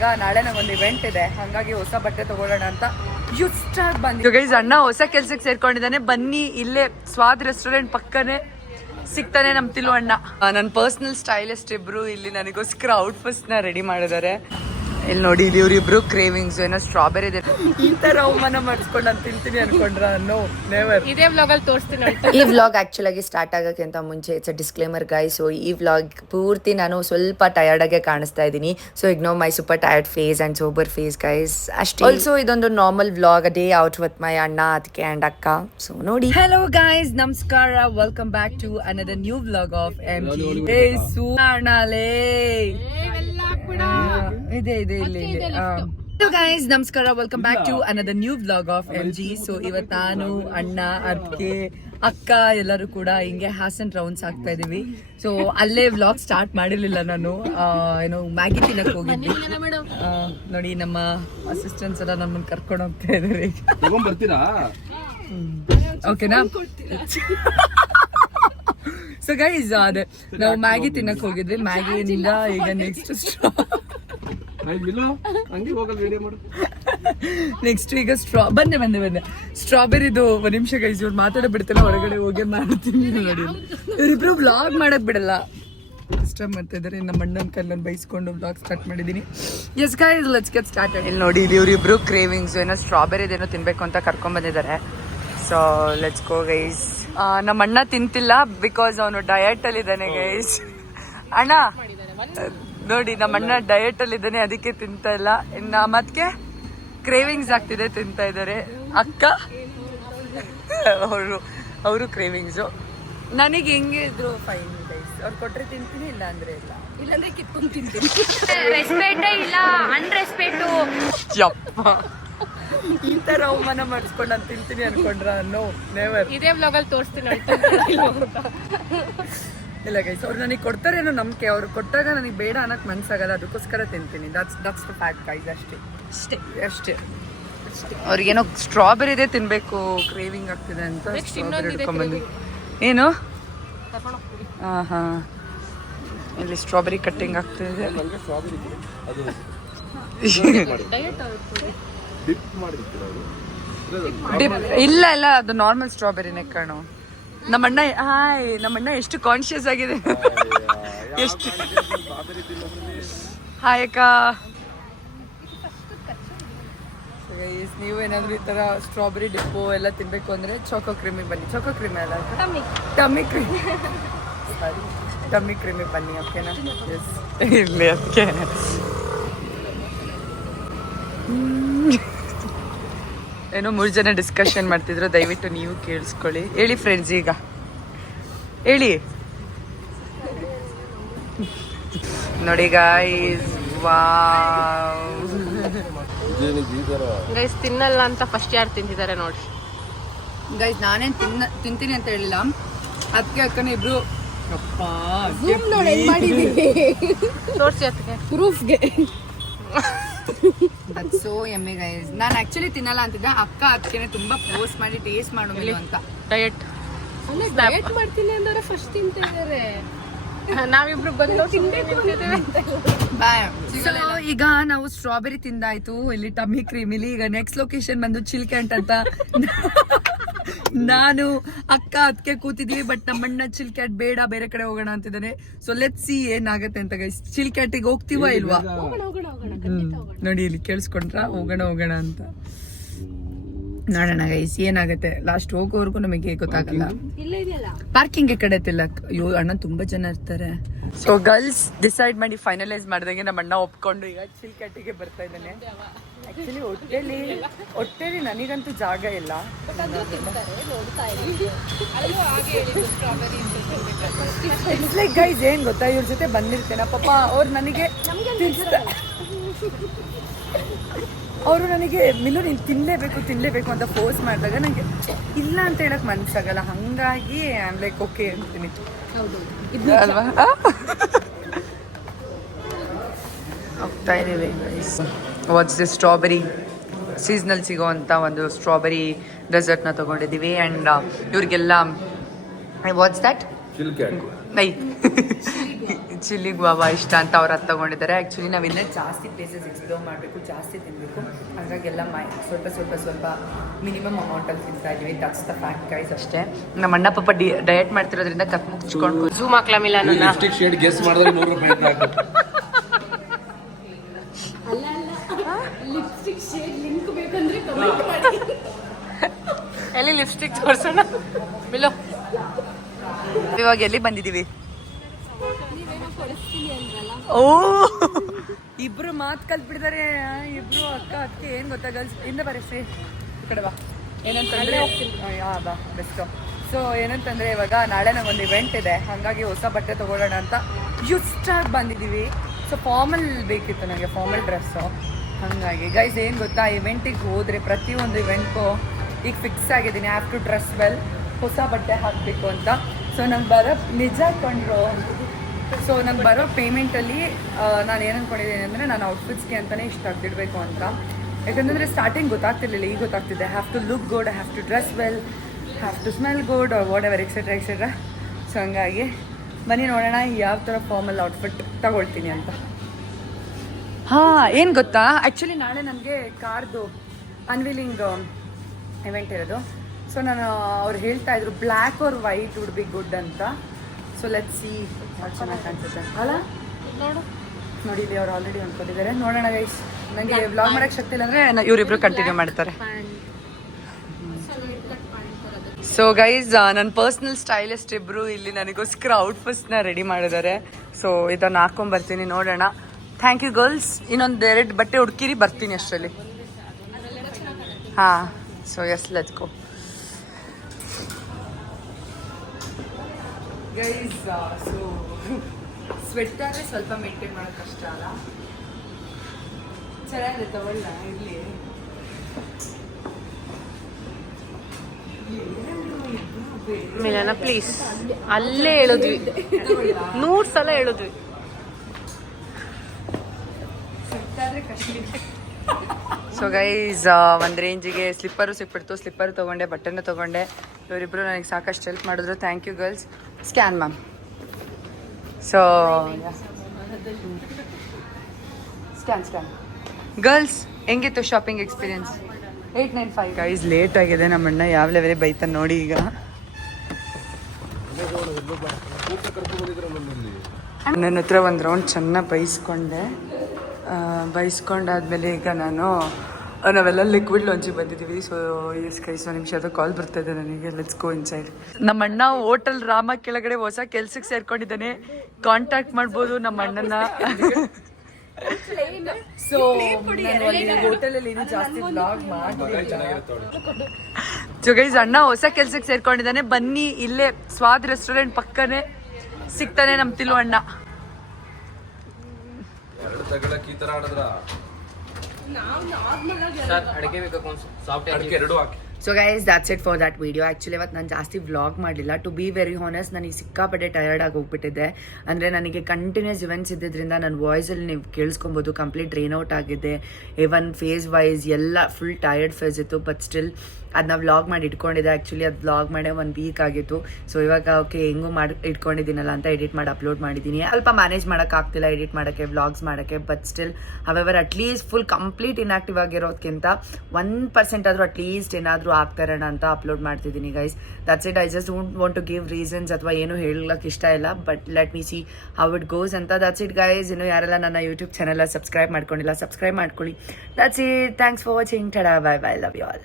ಈಗ ನಾಳೆ ನಂಗೊಂದು ಇವೆಂಟ್ ಇದೆ, ಹಾಗಾಗಿ ಹೊಸ ಬಟ್ಟೆ ತಗೊಳ್ಳೋಣ ಅಂತ ಬಂದಿ. ಗೈಸ್ ಅಣ್ಣ ಹೊಸ ಕೆಲ್ಸಕ್ಕೆ ಸೇರ್ಕೊಂಡಿದ್ದಾನೆ. ಬನ್ನಿ, ಇಲ್ಲೇ ಸ್ವಾದ್ ರೆಸ್ಟೋರೆಂಟ್ ಪಕ್ಕನೆ ಸಿಗ್ತಾನೆ ನಮ್ ತಿಲು ಅಣ್ಣ. ನನ್ನ ಪರ್ಸನಲ್ ಸ್ಟೈಲಿಸ್ಟ್ ಇಬ್ರು ಇಲ್ಲಿ ನನಗೋಸ್ಕರ ಔಟ್ಫಿಟ್ಸ್ ನ ರೆಡಿ ಮಾಡಿದ್ದಾರೆ. ಇಲ್ಲಿ ನೋಡಿ, ಇಲ್ಲಿ ಇವ್ರಿಬ್ರು ಕ್ರೇವಿಂಗ್ಸ್ ಏನೋ ಸ್ಟ್ರಾಬೆರಿ ಇದೆ. ಈ ತರ ಅವಮಾನ ಮಾಡಿಸ್ಕೊಂಡು ನಾನು ತಿಂತೀನಿ ಅನ್ಕೊಂಡ್ರ? No, never. ಇದೇ ವ್ಲಾಗ್ ಅಲ್ಲಿ ತೋರಿಸ್ತೀನಿ. ಈ ವ್ಲಾಗ್ ಆಕ್ಚುಲ್ ಆಗಿ ಸ್ಟಾರ್ಟ್ ಆಗೋಕ್ಕಿಂತ ಮುಂಚೆ it's a disclaimer guys. So ಈ ವ್ಲಾಗ್ ಪೂರ್ತಿ ನಾನು ಸ್ವಲ್ಪ ಟಯರ್ಡ್ ಆಗಿ ಕಾಣಿಸ್ತಾ ಇದ್ದೀನಿ. So ignore my super tired face and sober face guys ಅಷ್ಟೇ. ಆಲ್ಸೋ ಇದೊಂದು normal vlog, day out with my ಅಣ್ಣ, ಅದಕ್ಕೆ ಅಂಡ್ ಅಕ್ಕ. ಸೊ ನೋಡಿ. ಹಲೋ ಗೈಸ್, ನಮಸ್ಕಾರ. Welcome back to another new vlog of MG. ಏ ಸುಣ್ಣಾಲೆ ಇದೆ ಇಲ್ಲಿ. ಹಲೋ ಗೈಸ್, ನಮಸ್ಕಾರ. Welcome back to another new vlog of MG. So ಇವತ್ತು ನಾನು, ಅಣ್ಣ, ಅದಕ್ಕೆ ಅಕ್ಕ ಎಲ್ಲರೂ ಕೂಡ ಹಿಂಗೆ ಹಾಸನ್ ರೌಂಡ್ಸ್ ಆಗ್ತಾ ಇದೀವಿ. ಸೊ ಅಲ್ಲೇ ವ್ಲಾಗ್ ಸ್ಟಾರ್ಟ್ ಮಾಡಿರ್ಲಿಲ್ಲ ನಾನು. ಏನೋ ಮ್ಯಾಗಿ ತಿನ್ನಕ್ ಹೋಗಿದ್ವಿ. ನೋಡಿ, ನಮ್ಮ ಅಸಿಸ್ಟೆಂಟ್ಸ್ ಎಲ್ಲ ನಮ್ಮನ್ನ ಕರ್ಕೊಂಡು ಹೋಗ್ತಾ ಇದಾರೆ. ಓಕೆನಾ? ಸೊ ಗೈಸ್, ಅದೇ ನಾವು ಮ್ಯಾಗಿ ತಿನ್ನಕ್ ಹೋಗಿದ್ವಿ. ಮ್ಯಾಗಿಯಿಂದ ಈಗ ನೆಕ್ಸ್ಟ್ ಈಗ ಬಂದೆ ಸ್ಟ್ರಾಬೆರಿದು. ಒಂದ್ ನಿಮಿಷ ಗೈಸ್, ಇವ್ರು ಮಾತಾಡ ಬಿಡ್ತಿಲ್ಲ, ಹೊರಗಡೆ ಹೋಗಿ ಮಾಡ್ತೀನಿ ನೋಡಿ. ಇವ್ರಿಬ್ರು ವ್ಲಾಗ್ ಮಾಡಕ್ ಬಿಡಲ್ಲ, ಡಿಸ್ಟರ್ಬ್ ಮಾಡ್ತಾ ಇದಾರೆ. ನಮ್ಮ ಅಣ್ಣನ ಕಲ್ಲನ್ನು ಬೈಸ್ಕೊಂಡು ವ್ಲಾಗ್ ಸ್ಟಾರ್ಟ್ ಮಾಡಿದೀನಿ. Yes guys, let's get started. ಇಲ್ಲಿ ನೋಡಿ, ಇಲ್ಲಿ ಇವ್ರಿಬ್ರು ಕ್ರೇವಿಂಗ್ಸ್ ಏನೋ ಸ್ಟ್ರಾಬೆರಿದೇನೋ ತಿನ್ಬೇಕು ಅಂತ ಕರ್ಕೊಂಡ್ ಬಂದಿದ್ದಾರೆ. So let's go guys. ನಮ್ಮ ಅಣ್ಣ ತಿಂತಿಲ್ಲ ಬಿಕಾಸ್ ಅವನು ಡಯಟ್ ಅಲ್ಲಿ ಇದ್ದಾನೆ ಗೈಸ್. ಅಣ್ಣ ನೋಡಿ, ನಮ್ಮ ಅಣ್ಣ ಡಯಟ್ ಅಲ್ಲಿ ಇದ್ದಾನೆ, ಅದಕ್ಕೆ ತಿಂತಾ ಇಲ್ಲ. ಇನ್ನು ಮತ್ತೆ ಕ್ರೇವಿಂಗ್ಸ್ ಆಗ್ತಿದೆ, ತಿಂತಾ ಇದ್ದಾರೆ. ಅಕ್ಕ ಅವರು ಕ್ರೇವಿಂಗ್ಸು. ನನಗೆ ಹೆಂಗೆ ಇದ್ರು ಫೈನ್ ಗೈಸ್. ಅವ್ರು ಕೊಟ್ರೆ ತಿಂತೀನಿ, ಇಲ್ಲ ಅಂದ್ರೆ ಇಲ್ಲ, ಇಲ್ಲಾಂದ್ರೆ ಕಿತ್ಕೊಂಡು ತಿಂತೀನಿ. ರೆಸ್ಪೆಕ್ಟೇ ಇಲ್ಲ, ಅನ್ರೆಸ್ಪೆಕ್ಟು. ಯಪ್ಪ, ಈ ತರ ಅವಮಾನ ಮಾಡಿಸ್ಕೊಂಡು ನಾನು ತಿಂತೀನಿ ಅನ್ಕೊಂಡ್ರ? No, never. ಇದೇ ವ್ಲಾಗ್ ಅಲ್ಲಿ ತೋರಿಸ್ತೀನಿ. ಇಲ್ಲ ಗೈಸ್, ಅವ್ರು ನನಗೆ ಕೊಡ್ತಾರೇನೋ ನಂಬಿಕೆ. ಅವ್ರು ಕೊಟ್ಟಾಗ ನನಗೆ ಬೇಡ ಅನ್ನಕ್ ಮನ್ಸಾಗಲ್ಲ, ಅದಕ್ಕೋಸ್ಕರ ತಿಂತೀನಿ. That's the fact guys. ಅಷ್ಟೇ. ಅವ್ರಿಗೇನೋ ಸ್ಟ್ರಾಬೆರಿದೇ ತಿನ್ಬೇಕು ಕ್ರೇವಿಂಗ್ ಆಗ್ತಿದೆ ಅಂತ ಸ್ಟ್ರಾಬೆರಿ ಹಿಡ್ಕೊಂಡ್ಬಂದ್ವಿ. ಏನು? ಹಾ, ಇಲ್ಲಿ ಸ್ಟ್ರಾಬೆರಿ ಕಟ್ಟಿಂಗ್ ಆಗ್ತಿದೆ. ಇಲ್ಲ, ಅದು ನಾರ್ಮಲ್ ಸ್ಟ್ರಾಬೆರಿನೇ ಕಣು. ನಮ್ಮಣ್ಣ ಎಷ್ಟು ಕಾನ್ಶಿಯಸ್ ಆಗಿದೆ. ಎಷ್ಟು ಹಾಯ್ ಅಕ್ಕ. ನೀವೇನಾದ್ರೂ ಈ ತರ ಸ್ಟ್ರಾಬೆರಿ ಡಿಪ್ಪು ಎಲ್ಲ ತಿನ್ಬೇಕು ಅಂದ್ರೆ ಚೋಕೋ ಕ್ರೀಮಿಗೆ ಬನ್ನಿ. ಚೋಕೋ ಕ್ರೀಮಿ ಅಲ್ಲ, ಟಮ್ಮಿ ಕ್ರೀಮಿಗೆ ಬನ್ನಿ. ಓಕೆನಾ? ಇರ್ಲಿ ಅದಕ್ಕೆ. ಏನೋ 3 ಜನ ಡಿಸ್ಕಷನ್ ಮಾಡ್ತಿದ್ರು, ದಯವಿಟ್ಟು ನೀವು ಕೇಳಿಸ್ಕೊಳ್ಳಿ. ಹೇಳಿ ಫ್ರೆಂಡ್ಸ್, ಈಗ ಹೇಳಿ. ನೋಡಿ ಗೈಸ್, ವಾವ್ ಗೈಸ್, ತಿನ್ನಲ್ಲ ಅಂತ ಫಸ್ಟ್ ಯಾರು ತಿಂತಿದ್ದಾರೆ ನೋಡಿ ಗೈಸ್. ನಾನೇನ್ ತಿಂತೀನಿ ಅಂತ ಹೇಳಿಲ್ಲ, ಅದಕ್ಕೆ ಅಕ್ಕನ ಇಬ್ರು ತೋರಿಸಿ ಅದಕ್ಕೆ ಪ್ರೂಫ್ಗೆ. So yummy guys. ನಾನು ಆಕ್ಚುಲಿ ತಿನ್ನಲ್ಲ ಅಂತಿದ್ದೆ, ಅಕ್ಕ ಅದಕ್ಕೆ ತುಂಬಾ ಪೋಸ್ಟ್ ಮಾಡಿ ಟೇಸ್ಟ್ ಮಾಡೋದಿಲ್ಲ ಅಂತ. ಡಯಟ್ ಮಾಡ್ತೀನಿ ಅಂದ್ರೆ ಫಸ್ಟ್ ತಿಂತಿದ್ದಾರೆ. ನಾವಿಬ್ರು ಬಂದು ಈಗ ನಾವು ಸ್ಟ್ರಾಬೆರಿ ತಿಂದಾಯ್ತು, ಇಲ್ಲಿ ಟಮ್ಮಿ ಕ್ರೀಮ್. ಇಲ್ಲಿ ಈಗ ನೆಕ್ಸ್ಟ್ ಲೊಕೇಶನ್ ಬಂದು ಚಿಲ್ಕ್ಯಾಂಟ್ ಅಂತ. ನಾನು ಅಕ್ಕ ಅದಕ್ಕೆ ಕೂತಿದೀವಿ, ಬಟ್ ನಮ್ಮಣ್ಣ ಚಿಲ್ಕ್ಯಾಟ್ ಬೇಡ, ಬೇರೆ ಕಡೆ ಹೋಗೋಣ ಅಂತಿದ್ದಾನೆ. ಸೊ ಲೆಟ್ಸ್ ಸಿ ಏನಾಗತ್ತೆ ಅಂತ ಗೈಸ್. ಚಿಲ್ಕ್ಯಾಟಿಗೆ ಹೋಗ್ತೀವಾ ಇಲ್ವಾ ನೋಡಿ, ಇಲ್ಲಿ ಕೇಳಿಸ್ಕೊಂಡ್ರ? ಹೋಗೋಣ ಅಂತ ನೋಡೋಣ ಗೈಸ್, ಏನಾಗತ್ತೆ. ಲಾಸ್ಟ್ ಹೋಗೋವರೆಗೂ ನಮಗೆ ಗೊತ್ತಾಗಲ್ಲ. ಪಾರ್ಕಿಂಗ್ ಕಡೆ ತಿಲ್ಲಕ್. ಅಯ್ಯೋ, ಅಣ್ಣ ತುಂಬಾ ಜನ ಇರ್ತಾರೆ. ಸೊ ಗರ್ಲ್ಸ್ ಡಿಸೈಡ್ ಮಾಡಿ ಫೈನಲೈಸ್ ಮಾಡಿದಂಗೆ ನಮ್ಮ ಅಣ್ಣ ಒಪ್ಕೊಂಡು ಈಗ ಚಿಲ್ಕ್ಯಾಟಿಗೆ ಬರ್ತಾ ಇದ್ದಾನೆ. ಆಕ್ಚುಲಿ ಹೊಟ್ಟೆಲಿ ನನಗಂತೂ ಜಾಗ ಇಲ್ಲ. ಲೈಕ್ ಗೈಸ್, ಏನ್ ಗೊತ್ತಾ, ಇವ್ರ ಜೊತೆ ಬಂದಿರ್ತೇನೆ ಪಾಪ. ಅವ್ರು ನನಗೆ ಮಿಲು ನೀನು ತಿನ್ಲೇಬೇಕು ಅಂತ ಫೋರ್ಸ್ ಮಾಡಿದಾಗ ನನಗೆ ಇಲ್ಲ ಅಂತ ಹೇಳಕ್ ಮನ್ಸಾಗಲ್ಲ. ಹಂಗಾಗಿ ಐ ಆಮ್ ಲೈಕ್ ಓಕೆ ಅಂತೀನಿ ಅಲ್ವಾ. ಹೋಗ್ತಾ ಇದೀವಿ. ವಾಟ್ಸ್ ದಿ ಸ್ಟ್ರಾಬೆರಿ ಸೀಸನಲ್ ಸಿಗೋವಂಥ ಒಂದು ಸ್ಟ್ರಾಬೆರಿ ಡೆಸರ್ಟ್ನ ತೊಗೊಂಡಿದ್ದೀವಿ. ಆ್ಯಂಡ್ ಇವ್ರಿಗೆಲ್ಲ ವಾಟ್ಸ್ ದ್ಯಾಟ್? ಚಿಲ್ಲಿ ಗುವಾವಾ ಇಷ್ಟ ಅಂತ ಅವ್ರು ಅದು ತೊಗೊಂಡಿದ್ದಾರೆ. ಆ್ಯಕ್ಚುಲಿ ನಾವು ಇನ್ನೂ ಜಾಸ್ತಿ ಪ್ಲೇಸಸ್ ಎಕ್ಸ್ಪ್ಲೋರ್ ಮಾಡಬೇಕು, ಜಾಸ್ತಿ ತಿನ್ನಬೇಕು, ಹಾಗಾಗೆಲ್ಲ ಸ್ವಲ್ಪ ಮಿನಿಮಮ್ ಅಮೌಂಟಲ್ಲಿ ತಿಂತಾ ಇದ್ದೀವಿ. ದಟ್ಸ್ ದ ಫ್ಯಾಕ್ಟ್ ಗೈಸ್ ಅಷ್ಟೇ. ನಮ್ಮ ಅಣ್ಣ ಪಾಪ ಡಯಟ್ ಮಾಡ್ತಿರೋದ್ರಿಂದ ಕತ್ ಮುಚ್ಕೊಂಡು ಝೂಮ್ ಹಾಕ್ಲಾ ಮಿಲಾನ ಲಿಪ್ಸ್ಟಿಕ್ ಶೇಡ್ ಗೆಸ್ ಮಾಡಿದ್ರೆ 100 ರೂಪಾಯಿ ಅಂತ ಹಾಕು. ಎಲ್ಲಿ ಲಿಪ್ಸ್ಟಿಕ್ ತೋರ್ಸೋಣ ಬಿಲೋ. ಇವಾಗ ಎಲ್ಲಿ ಬಂದಿದ್ದೀವಿ? ಓ ಇಬ್ರು ಮಾತು ಕಲ್ತ್ಬಿಟ್ಟಿದ್ದಾರೆ. ಇಬ್ರು ಅಕ್ಕ ಅದಕ್ಕೆ ಏನು ಗೊತ್ತಾ ಗರ್ಲ್ಸ್ ಇಂದ ಬರೀ ಈ ಕಡೆ ಬಾ. ಏನಂತಂದ್ರೆ ಬಾ ಬೆಸ್ಟು. ಸೊ ಏನಂತಂದರೆ ಇವಾಗ ನಾಳೆ ನಮಗೊಂದು ಇವೆಂಟ್ ಇದೆ, ಹಾಗಾಗಿ ಹೊಸ ಬಟ್ಟೆ ತೊಗೊಳ್ಳೋಣ ಅಂತ ಯುಸ್ಟಾಗಿ ಬಂದಿದ್ದೀವಿ. ಸೊ ಫಾರ್ಮಲ್ ಬೇಕಿತ್ತು ನನಗೆ, ಫಾರ್ಮಲ್ ಡ್ರೆಸ್ಸು. ಹಾಗಾಗಿ ಗೈಸ್ ಏನು ಗೊತ್ತಾ, ಇವೆಂಟಿಗೆ ಹೋದರೆ ಪ್ರತಿಯೊಂದು ಇವೆಂಟ್ಗೂ ಈಗ ಫಿಕ್ಸ್ ಆಗಿದ್ದೀನಿ, ಹ್ಯಾವ್ ಟು ಡ್ರೆಸ್ ವೆಲ್, ಹೊಸ ಬಟ್ಟೆ ಹಾಕಬೇಕು ಅಂತ. ಸೊ ನಂಗೆ ಬರೋ ನಿಜ ಕೊಂಡ್ರು. ಸೊ ನಂಗೆ ಬರೋ ಪೇಮೆಂಟಲ್ಲಿ ನಾನು ಏನು ಅಂದ್ಕೊಂಡಿದ್ದೀನಿ ಅಂದರೆ ನಾನು ಔಟ್ಫಿಟ್ಸ್ಗೆ ಅಂತಲೇ ಇಷ್ಟ ಆಗ್ತಿಡ್ಬೇಕು ಅಂತ. ಯಾಕಂತಂದರೆ ಸ್ಟಾರ್ಟಿಂಗ್ ಗೊತ್ತಾಗ್ತಿರ್ಲಿಲ್ಲ, ಈಗ ಗೊತ್ತಾಗ್ತಿದೆ. Have to look good, have to dress well, have to smell good, whatever etcetera. So ಹಂಗಾಗಿ ಬನ್ನಿ ನೋಡೋಣ ಯಾವ ಥರ ಫಾರ್ಮಲ್ ಔಟ್ಫಿಟ್ ತಗೊಳ್ತೀನಿ ಅಂತ. ಹಾಂ ಏನು ಗೊತ್ತಾ, ಆ್ಯಕ್ಚುಲಿ ನಾಳೆ ನನಗೆ ಕಾರ್ದು ಅನ್ವೀಲಿಂಗ್ ಇವೆಂಟ್ ಇರೋದು. ಸೊ ನಾನು ಅವ್ರು ಹೇಳ್ತಾ ಇದ್ರು black or white would be good ಅಂತ. ಸೊ ಲೆಟ್ಸ್ ಸಿ ಭಾಳ ಚೆನ್ನಾಗಿ ಕಾಣಿಸುತ್ತೆ ಅಲ್ಲ. ನೋಡಿ ಇಲ್ಲಿ ಅವ್ರು ಆಲ್ರೆಡಿ ಅಂದ್ಕೊಂಡಿದ್ದಾರೆ. ನೋಡೋಣ ಗೈಸ್, ನನಗೆ ವ್ಲಾಗ್ ಮಾಡೋಕ್ಕೆ ಶಕ್ತಿ ಇಲ್ಲ ಅಂದರೆ ಇವರಿಬ್ರು ಕಂಟಿನ್ಯೂ ಮಾಡ್ತಾರೆ. ಸೊ ಗೈಸ್ ನನ್ನ ಪರ್ಸ್ನಲ್ ಸ್ಟೈಲಿಸ್ಟ್ ಇಬ್ಬರು ಇಲ್ಲಿ ನನಗೋಸ್ಕರ ಔಟ್ಫಿಟ್ಸ್ನ ರೆಡಿ ಮಾಡಿದ್ದಾರೆ. ಸೊ ಇದನ್ನು ಹಾಕ್ಕೊಂಬರ್ತೀನಿ, ನೋಡೋಣ. Thank you girls. ಇನ್ನೊಂದು 2 ಬಟ್ಟೆ ಹುಡುಕಿರಿ, ಬರ್ತೀನಿ ಅಷ್ಟರಲ್ಲಿ. ಹಾಂ, so yes let's go guys. So ಸ್ವೆಟರೇ ಸ್ವಲ್ಪ ಮೇಂಟೈನ್ ಮಾಡೋದು ಕಷ್ಟ ಅಲ್ಲ. ಚೆನ್ನಾಗಿದೆ, ತಗೊಳ್ಳ ಇರಲಿ. ಮಿಲಾನ ಪ್ಲೀಸ್, ಅಲ್ಲೇ ಹೇಳಿದ್ವಿ, 100 ಸಲ ಹೇಳಿದ್ವಿ. ಸೊ ಗೈಸ್ ಒಂದು ರೇಂಜಿಗೆ ಸ್ಲಿಪ್ಪರು ಸಿಕ್ಬಿಡ್ತು. ಸ್ಲಿಪ್ಪರು ತೊಗೊಂಡೆ, ಬಟ್ಟೆನೂ ತೊಗೊಂಡೆ. ಇವರಿಬ್ಬರು ನನಗೆ ಸಾಕಷ್ಟು ಹೆಲ್ಪ್ ಮಾಡಿದ್ರು. Thank you girls. Scan ma'am. So scan girls, ಹೆಂಗಿತ್ತು ಶಾಪಿಂಗ್ ಎಕ್ಸ್ಪೀರಿಯನ್ಸ್? 895 ಗೈಸ್. ಲೇಟ್ ಆಗಿದೆ, ನಮ್ಮಣ್ಣ ಯಾವ ಲೆವೆಲಿಗೆ ಬೈತಾನೆ ನೋಡಿ ಈಗ. ನನ್ನ ಹತ್ರ ಒಂದು ರೌಂಡ್ ಚೆನ್ನಾಗಿ ಬೈಸ್ಕೊಂಡಾದ್ಮೇಲೆ ಈಗ ನಾವೆಲ್ಲ ಲಿಕ್ವಿಡ್ ಲಾಂಚಿಗೆ ಬಂದಿದ್ದೀವಿ. ಸೊ ಎಸ್ ಗೈಸ್, ಒಂದು ನಿಮಿಷ ಅದು ಕಾಲ್ ಬರ್ತಾ ಇದೆ ನನಗೆ. Let's go inside. ನಮ್ಮ ಅಣ್ಣ ಹೋಟೆಲ್ ರಾಮ ಕೆಳಗಡೆ ಹೊಸ ಕೆಲ್ಸಕ್ಕೆ ಸೇರ್ಕೊಂಡಿದ್ದಾನೆ, ಕಾಂಟ್ಯಾಕ್ಟ್ ಮಾಡ್ಬೋದು ನಮ್ಮ ಅಣ್ಣನ. ಸೊ ಹೋಟೆಲಲ್ಲಿ ಏನು ಜಾಸ್ತಿ ಬ್ಲಾಗ್ ಮಾಡಿಲ್ಲ. ಸೊ ಗೈಸ್, ಅಣ್ಣ ಹೊಸ ಕೆಲ್ಸಕ್ಕೆ ಸೇರ್ಕೊಂಡಿದ್ದಾನೆ. ಬನ್ನಿ, ಇಲ್ಲೇ ಸ್ವಾದ್ ರೆಸ್ಟೋರೆಂಟ್ ಪಕ್ಕನೇ ಸಿಗ್ತಾನೆ ನಮ್ಮ ತಿಲು ಅಣ್ಣ. So guys, that's it for that video. Actually ಇವತ್ತು ನಾನು ಜಾಸ್ತಿ ವ್ಲಾಗ್ ಮಾಡಲಿಲ್ಲ. ಟು ಬಿ ವೆರಿ ಹಾನೆಸ್ಟ್, ನನಗೆ ಸಿಕ್ಕಾಪಟ್ಟೆ ಟಯರ್ಡ್ ಆಗಿ ಹೋಗ್ಬಿಟ್ಟಿದ್ದೆ. ಅಂದರೆ ನನಗೆ ಕಂಟಿನ್ಯೂಸ್ ಇವೆಂಟ್ಸ್ ಇದ್ದಿದ್ದರಿಂದ ನನ್ನ ವಾಯ್ಸಲ್ಲಿ ನೀವು ಕೇಳಿಸ್ಕೊಬೋದು, ಕಂಪ್ಲೀಟ್ ಡ್ರೈನ್ ಔಟ್ ಆಗಿದೆ. ಇವನ್ ಫೇಸ್ ವೈಸ್ ಎಲ್ಲ ಫುಲ್ ಟಯರ್ಡ್ ಫೇಸ್ ಇತ್ತು. ಬಟ್ ಸ್ಟಿಲ್ ಅದನ್ನ ವ್ಲಾಗ್ ಮಾಡಿ ಇಟ್ಕೊಂಡಿದ್ದೆ. ಆ್ಯಕ್ಚುಲಿ ಅದು ವ್ಲಾಗ್ ಮಾಡೇ 1 ವೀಕ್ ಆಗಿತ್ತು. ಸೊ ಇವಾಗ ಓಕೆ, ಹೆಂಗೂ ಮಾಡಿ ಇಟ್ಕೊಂಡಿದ್ದೀನಲ್ಲ ಅಂತ ಎಡಿಟ್ ಮಾಡಿ ಅಪ್ಲೋಡ್ ಮಾಡಿದ್ದೀನಿ. ಸ್ವಲ್ಪ ಮ್ಯಾನೇಜ್ ಮಾಡೋಕ್ಕಾಗ್ತಿಲ್ಲ ಎಡಿಟ್ ಮಾಡೋಕ್ಕೆ, ವ್ಲಾಗ್ಸ್ ಮಾಡೋಕ್ಕೆ. But still however at least full complete inactive ಆಗಿರೋದಕ್ಕಿಂತ 1% ಆದರೂ ಅಟ್ಲೀಸ್ಟ್ ಏನಾದರೂ ಆಗ್ತಾರೋಣ ಅಂತ ಅಪ್ಲೋಡ್ ಮಾಡ್ತಿದ್ದೀನಿ guys. That's it. I just don't want to give reasons ಅಥವಾ ಏನು ಹೇಳಕ್ಕೆ ಇಷ್ಟ ಇಲ್ಲ. But let me see how it goes ಅಂತ. That's it guys. ಇನ್ನು ಯಾರೆಲ್ಲ ನನ್ನ ಯೂಟ್ಯೂಬ್ ಚಾನಲ್ ಸಬ್ಸ್ಕ್ರೈಬ್ ಮಾಡ್ಕೊಂಡಿಲ್ಲ, ಸಬ್ಸ್ಕ್ರೈಬ್ ಮಾಡ್ಕೊಳ್ಳಿ. That's it. Thanks for watching. Tada, bye bye, love you all.